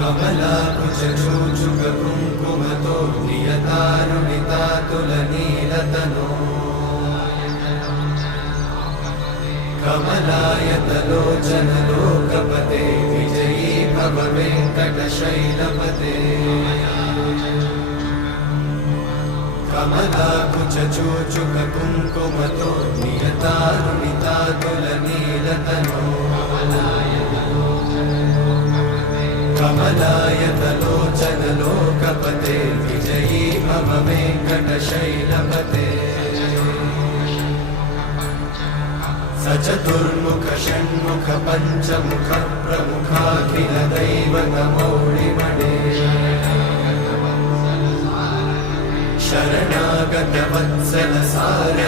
कमलाकुचूचुककुङ्कुमतो नियतारुणितातुलनीलतनो कमलायतलोचनलोकपते विजयी भव वेङ्कटशैलपते कमलाकुचूचुककुङ्कुमतो नियतारुणितातुलनीलतनो कमलायतलोचनलोकपते विजयी भव वेङ्कटशैलपते सचतुर्मुख षण्मुख पञ्चमुख प्रमुखाखिलदैवतमौलिमणे शरणागतवत्सल सार